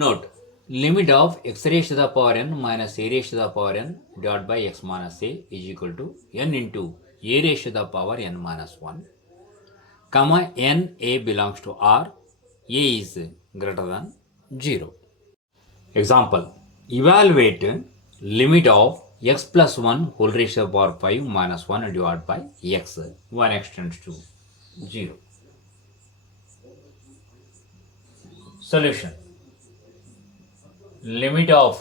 Note, limit of x raised to the power n minus a raised to the power n divided by x minus a is equal to n into a raised to the power n minus 1, comma n a belongs to R, a is greater than 0. Example, evaluate limit of x plus 1 whole raised to the power 5 minus 1 divided by x when x tends to 0. Solution. Limit of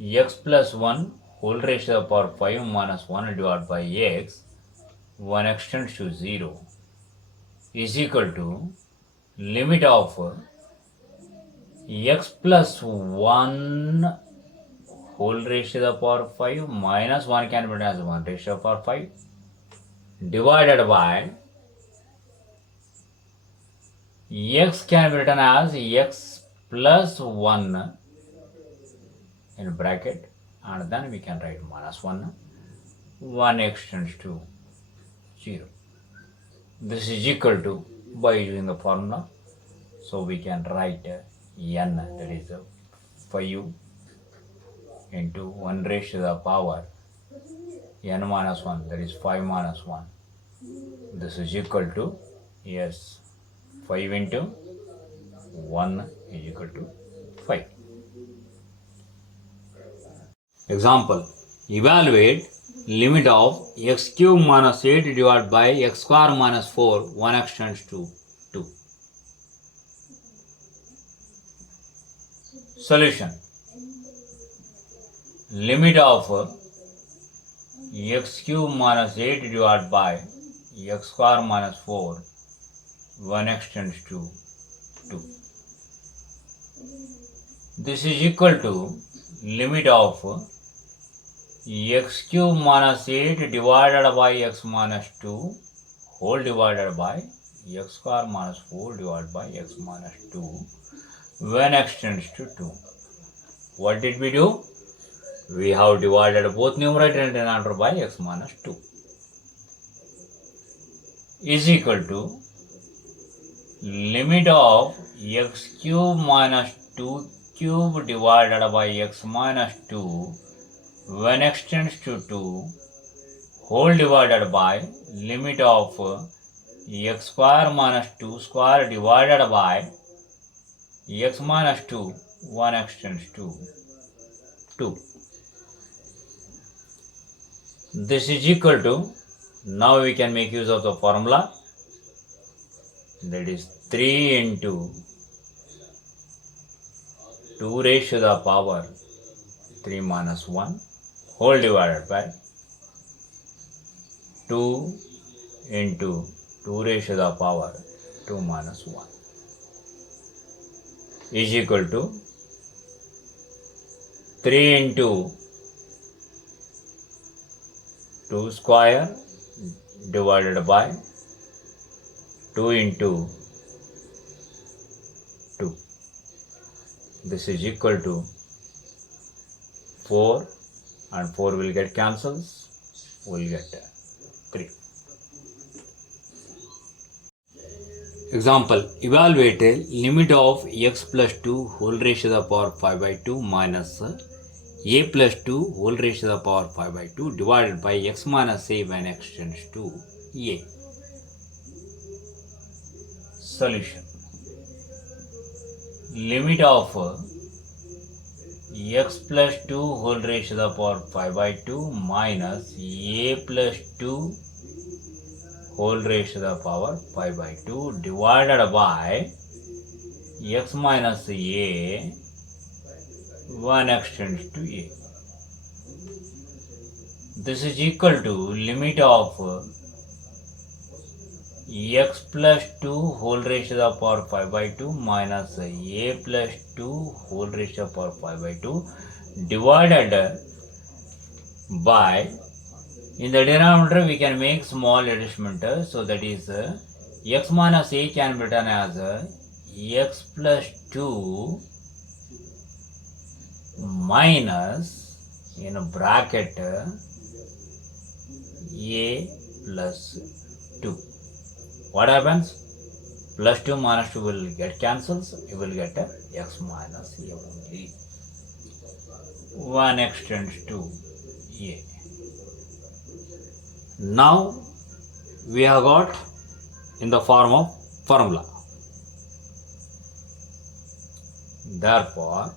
x plus 1 whole raised to the power 5 minus 1 divided by x when x tends to 0 is equal to limit of x plus 1 whole raised to the power 5 minus 1 can be written as 1 raised to the power 5 divided by x can be written as x plus 1 in bracket, and then we can write minus 1 when x tends to 0. This is equal to, by using the formula, so we can write n, that is 5 into 1 raised to the power n minus 1, that is 5 minus 1. This is equal to, yes, 5 into 1 is equal to 5. Example, evaluate limit of x cube minus 8 divided by x square minus 4 when x tends to 2. Solution. Limit of x cube minus 8 divided by x square minus 4 when x tends to 2. This is equal to limit of x cube minus 8 divided by x minus 2 whole divided by x square minus 4 divided by x minus 2 when x tends to 2. What did we do? We have divided both numerator and denominator by x minus 2 is equal to limit of x cube minus 2 cube divided by x minus 2 when x tends to 2 whole divided by limit of x square minus 2 square divided by x minus 2 when x tends to 2. This is equal to, now we can make use of the formula, that is 3 into 2 raised to the power 3 minus 1 whole divided by 2 into 2 raised to the power 2 minus 1 is equal to 3 into 2 square divided by 2 into 2. This is equal to 4 and 4 will get cancels, will get 3. Example, evaluate limit of x plus 2 whole raised to the power 5 by 2 minus a plus 2 whole raised to the power 5 by 2 divided by x minus a when x tends to a. Solution. Limit of x plus 2 whole raised to the power 5 by 2 minus a plus 2 whole raised to the power 5 by 2 divided by x minus a when x tends to a. This is equal to limit of x plus 2 whole raised to the power 5 by 2 minus a plus 2 whole raised to the power 5 by 2 divided by, in the denominator we can make small adjustment, so that is x minus a can be written as x plus 2 minus, in bracket, a plus 2. What happens? plus 2 minus 2 will get cancels. You will get x minus a only. 1x tends to a. Now we have got in the form of formula. Therefore,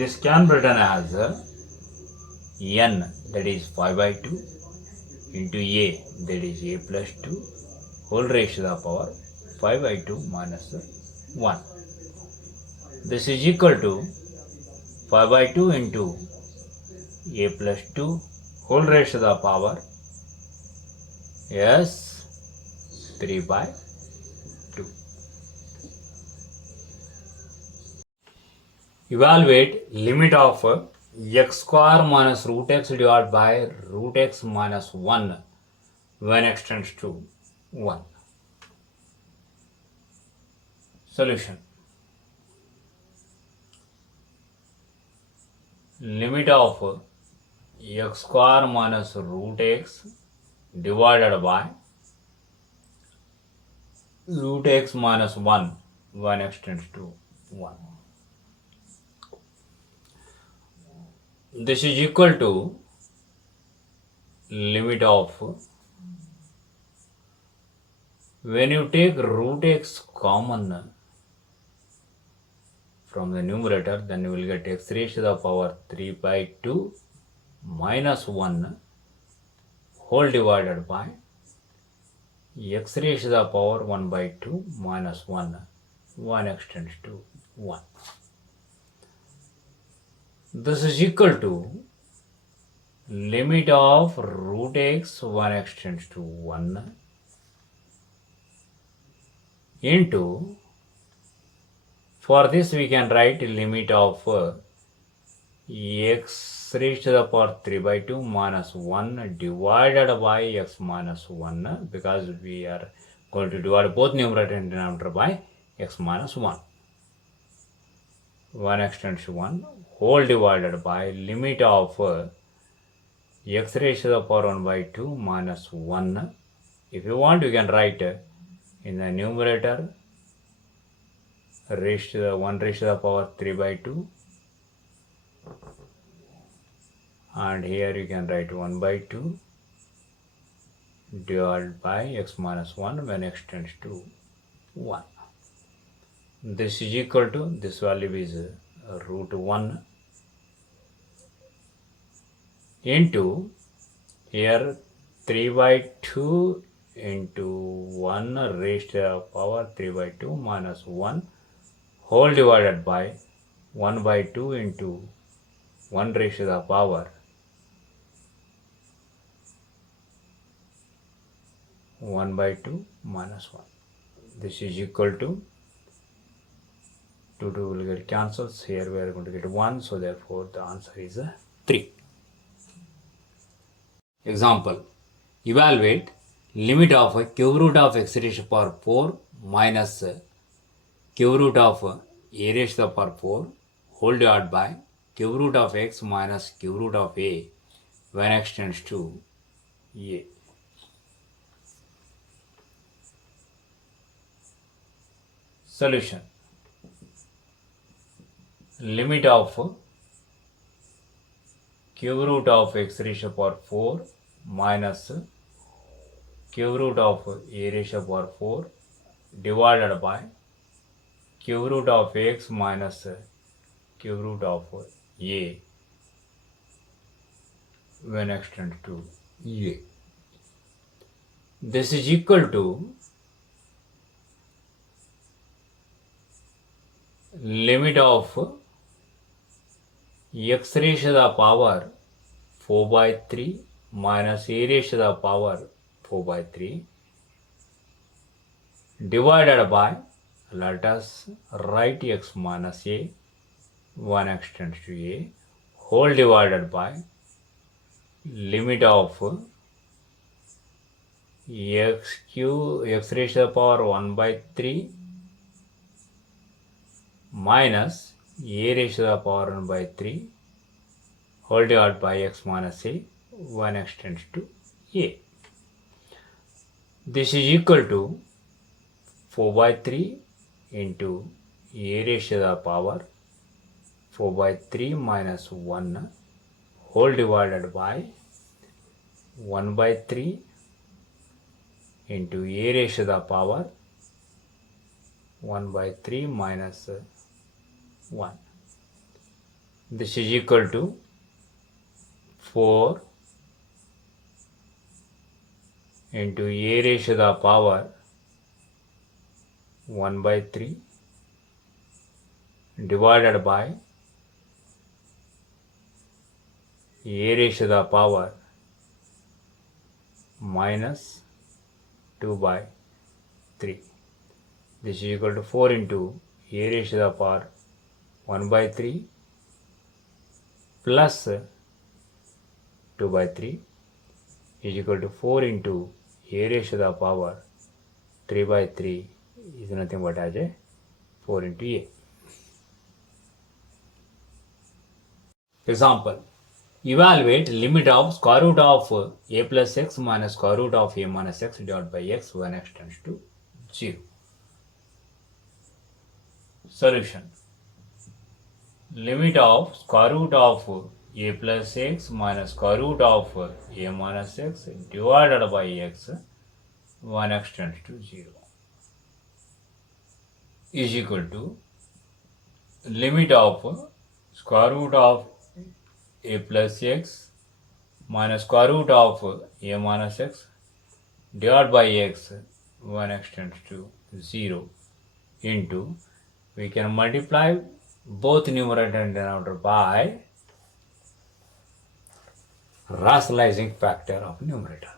this can be written as n, that is 5 by 2, into a, that is a plus 2, whole raised to the power 5 by 2 minus 1. This is equal to 5 by 2 into a plus 2 whole raised to the power 3 by 2. Evaluate limit of x square minus root x divided by root x minus 1 when x tends to 1. Solution. Limit of x square minus root x divided by root x minus 1 when x tends to 1. This is equal to limit of, when you take root x common from the numerator, then you will get x raised to the power 3 by 2 minus 1 whole divided by x raised to the power 1 by 2 minus 1 when x tends to 1. This is equal to limit of root x when x tends to 1 into, for this we can write limit of x raised to the power 3 by 2 minus 1 divided by x minus 1, because we are going to divide both numerator and denominator by x minus 1. 1 x tends to 1 whole divided by limit of x raised to the power 1 by 2 minus 1. If you want, you can write in the numerator raised to the 1 raised to the power 3 by 2, and here you can write 1 by 2 divided by x minus 1 when x tends to 1. This is equal to, this value is root 1 into, here 3 by 2 into 1 raised to the power 3 by 2 minus 1 whole divided by 1 by 2 into 1 raised to the power 1 by 2 minus 1. This is equal to 2 will get cancels. Here we are going to get 1, so therefore the answer is 3. Example. Evaluate limit of cube root of x raised to the power 4 minus cube root of a raised to the power 4 whole divided by cube root of x minus cube root of a when x tends to a. Solution. Limit of cube root of x raised to the power 4 minus cube root of a raised to the power 4 divided by cube root of x minus cube root of a when x tends to a. This is equal to limit of x raised to the power 4 by 3 minus a raised to the power 4 by 3 divided by, let us write x minus a when x tends to a whole divided by limit of x raised to the power 1 by 3 minus a raised to the power 1 by 3 whole divided by x minus a when x tends to a. This is equal to 4 by 3 into a raised to the power 4 by 3 minus 1 whole divided by 1 by 3 into a raised to the power 1 by 3 minus 1. This is equal to 4 into a raised to the power 1 by 3 divided by a raised to the power minus 2 by 3. This is equal to 4 into a raised to the power 1 by 3 plus 2 by 3 is equal to 4 into a raised to the power 3 by 3 is nothing but as a 4 into a. Example. Evaluate limit of square root of a plus x minus square root of a minus x divided by x when x tends to 0. Solution. Limit of square root of a plus x minus square root of a minus x divided by x when x tends to 0 is equal to limit of square root of a plus x minus square root of a minus x divided by x when x tends to 0 into, we can multiply both numerator and denominator by rationalizing factor of numerator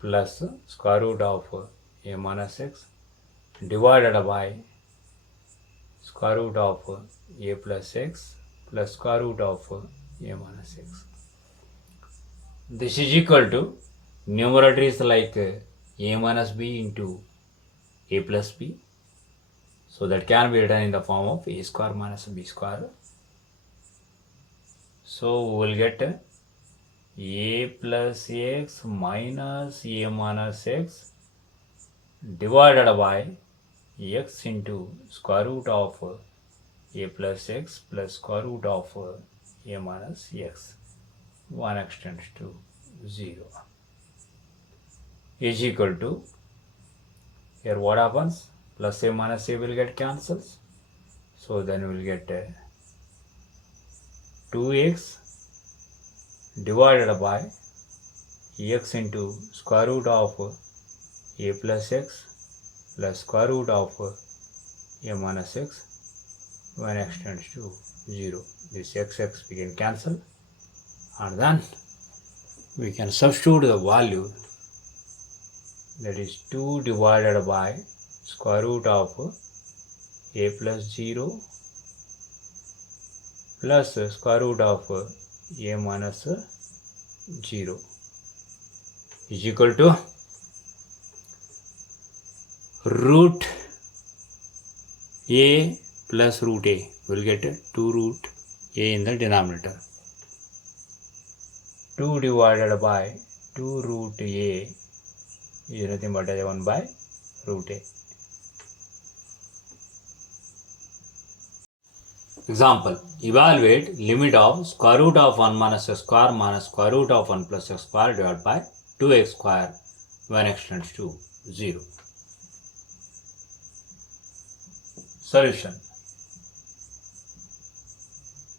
plus square root of a minus x divided by square root of a plus x plus square root of a minus x. This is equal to, numerator is like a minus b into a plus b, so that can be written in the form of a square minus b square. So we will get a plus x minus a minus x divided by x into square root of a plus x plus square root of a minus x when x tends to 0 is equal to, here what happens, plus a minus a will get cancels, so then we will get 2x divided by x into square root of a plus x plus square root of a minus x when x tends to 0. This x we can cancel, and then we can substitute the value, that is 2 divided by square root of a plus 0 plus square root of a minus 0 is equal to root a plus root a. We will get 2 root a in the denominator. 2 divided by 2 root a is nothing but 1 by root a. Example. Evaluate limit of square root of 1 minus x square minus square root of 1 plus x square divided by 2x square when x tends to 0. Solution.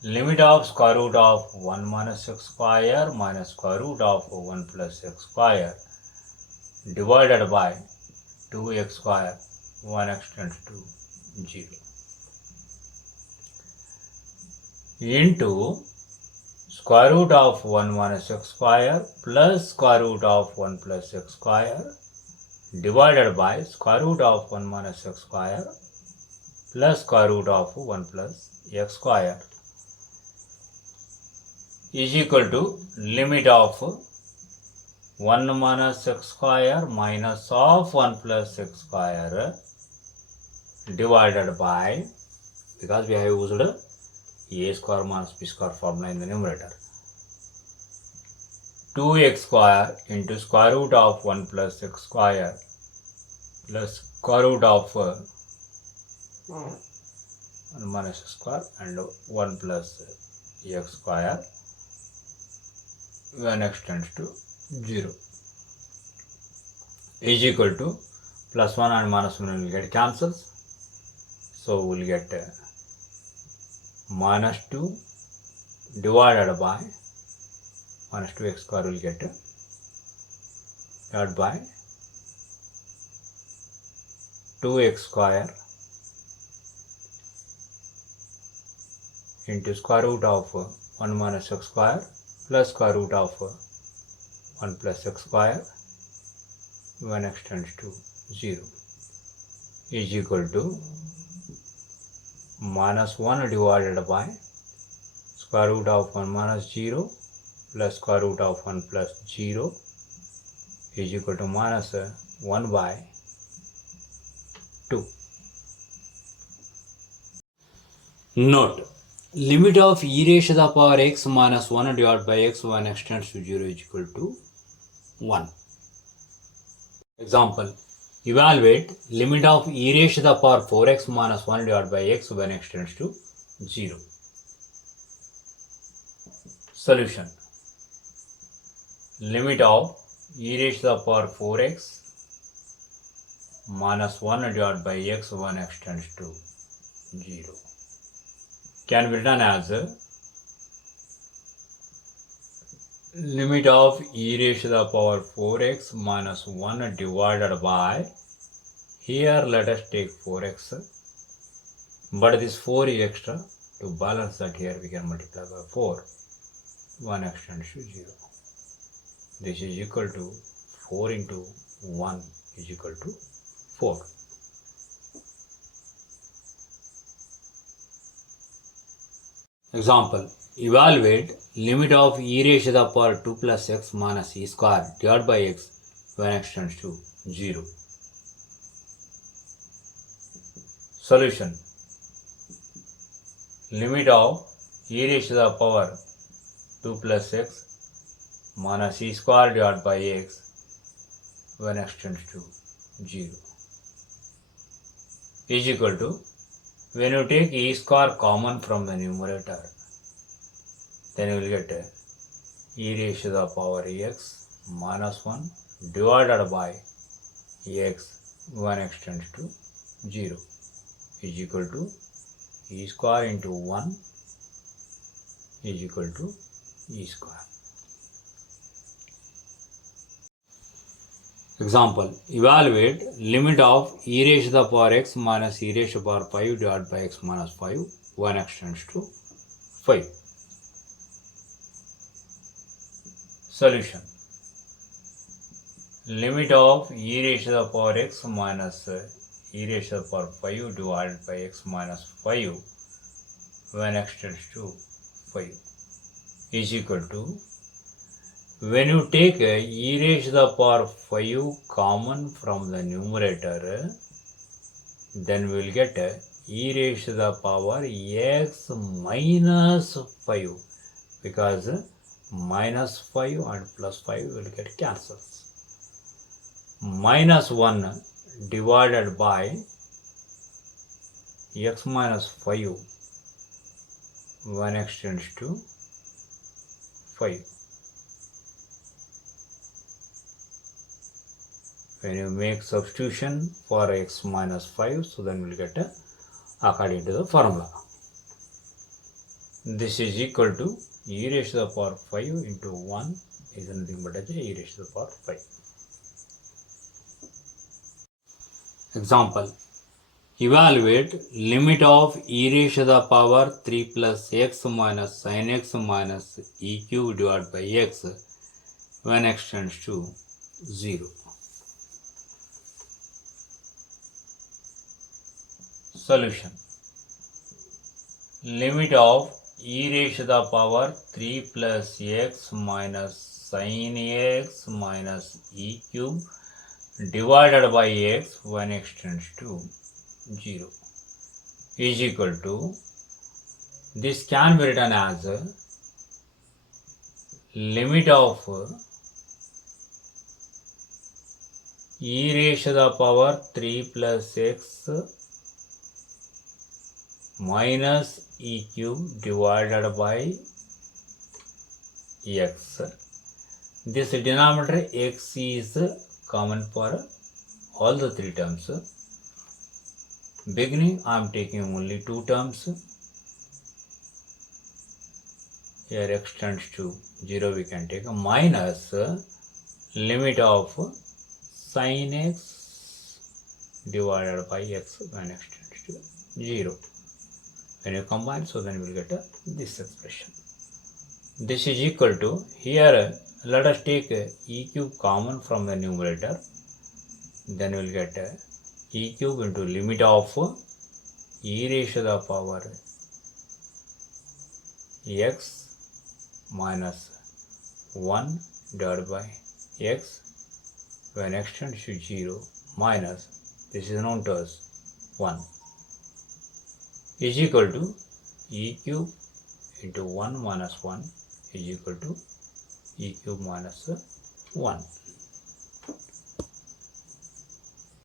Limit of square root of 1 minus x square minus square root of 1 plus x square divided by 2x square when x tends to 0 into square root of 1 minus x square plus square root of 1 plus x square divided by square root of 1 minus x square plus square root of 1 plus x square is equal to limit of 1 minus x square minus of 1 plus x square divided by, because we have used a square minus b square formula in the numerator, 2x square into square root of 1 plus x square plus square root of 1 minus x square and 1 plus x square when x tends to 0 is equal to plus 1 and minus 1 will get cancels. So we'll get minus 2 divided by minus 2x square will get divided by 2x square into square root of 1 minus x square plus square root of 1 plus x square when x tends to 0 is equal to minus 1 divided by square root of 1 minus 0 plus square root of 1 plus 0 is equal to minus 1 by 2. Note, limit of e raised to the power x minus 1 divided by x when x tends to 0 is equal to 1. Example, evaluate limit of e raised to the power 4x minus 1 divided by x when x tends to 0. Solution, limit of e raised to the power 4x minus 1 divided by x when x tends to 0 can be written as limit of e raised to the power 4x minus 1 divided by, here let us take 4x, but this 4 is extra. To balance that, here we can multiply by 4 when x tends to 0. This is equal to 4 into 1 is equal to 4. Example, evaluate limit of e raised to the power 2 plus x minus e square divided by x when x tends to 0. Solution, limit of e raised to the power 2 plus x minus e square divided by x when x tends to 0 is equal to, when you take e square common from the numerator, then you will get e raised to the power x minus 1 divided by x when x tends to 0 is equal to e square into 1 is equal to e square. Example, evaluate limit of e raised to the power x minus e raised to the power 5 divided by x minus 5 when x tends to 5. Solution, limit of e raised to the power x minus e raised to the power 5 divided by x minus 5 when x tends to 5 is equal to, when you take e raised to the power 5 common from the numerator, then we will get e raised to the power x minus 5, because minus 5 and plus 5 will get cancelled. Minus 1 divided by x minus 5 when x tends to 5. When you make substitution for x minus 5, so then we'll get according to the formula. This is equal to e raised to the power 5 into 1 is nothing but e raised to the power 5. Example, evaluate limit of e raised to the power 3 plus x minus sin x minus e cube divided by x when x tends to 0. Solution, limit of e raised to the power 3 plus x minus sin x minus e cube divided by x when x tends to 0 is equal to, this can be written as limit of e raised to the power 3 plus x minus e cube divided by x. This denominator x is common for all the three terms. Beginning, I am taking only two terms. Here x tends to 0, we can take a minus limit of sin x divided by x when x tends to 0. When you combine, so then we will get this expression. This is equal to, here let us take e cube common from the numerator. Then we will get e cube into limit of e raised to the power x minus 1 divided by x when x tends to 0 minus, this is known as 1, is equal to e cube into 1 minus 1 is equal to e cube minus 1.